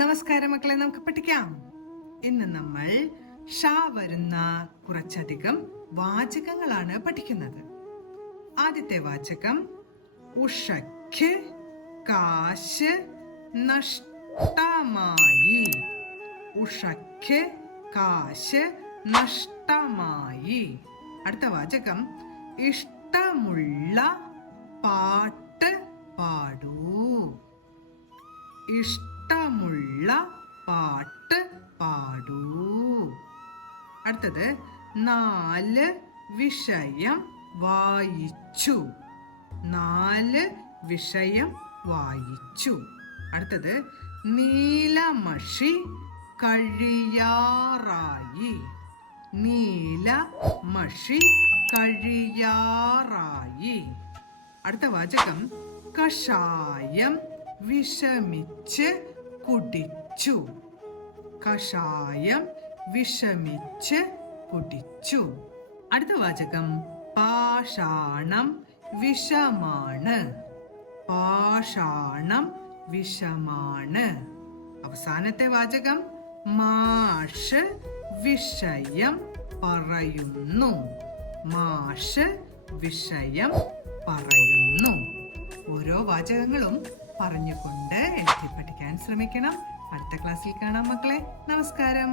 നമസ്കാരം മക്കളെ, നമുക്ക് പഠിക്കാം. ഇന്ന് നമ്മൾ ഷ വരുന്ന കുറച്ചധികം വാചകങ്ങളാണ് പഠിക്കുന്നത്. ആദ്യത്തെ വാചകം ഉഷയ്ക്ക് കാശ് നഷ്ടമായി. ഉഷയ്ക്ക് കാശ് നഷ്ടമായി. അടുത്ത വാചകം ഇഷ്ടമുള്ള പാട്ട് പാടൂ. ഇഷ്ടമുള്ള പാട്ട് പാടൂ. അടുത്തത് 4 വിഷയം വായിച്ചു. 4 വിഷയം വായിച്ചു. അടുത്തത് നീലമഷി കഴിയാറായി. നീലമഷി കഴിയാറായി. അടുത്ത വാചകം കഷായം വിഷമിച്ച് കുടിച്ചു. കഷായം വിഷമിച്ച് കുടിച്ചു. അടുത്ത വാചകം പാഷാണം വിഷമാണ്. പാഷാണം വിഷമാണ്. അവസാനത്തെ വാചകം മാഷ് വിഷയം പറയുന്നു. മാഷ് വിഷയം പറയുന്നു. ഓരോ വാചകങ്ങളും പറഞ്ഞുകൊണ്ട് എഴുതി പഠിക്കാൻ ശ്രമിക്കണം. അടുത്ത ക്ലാസ്സിൽ കാണാം മക്കളെ. നമസ്കാരം.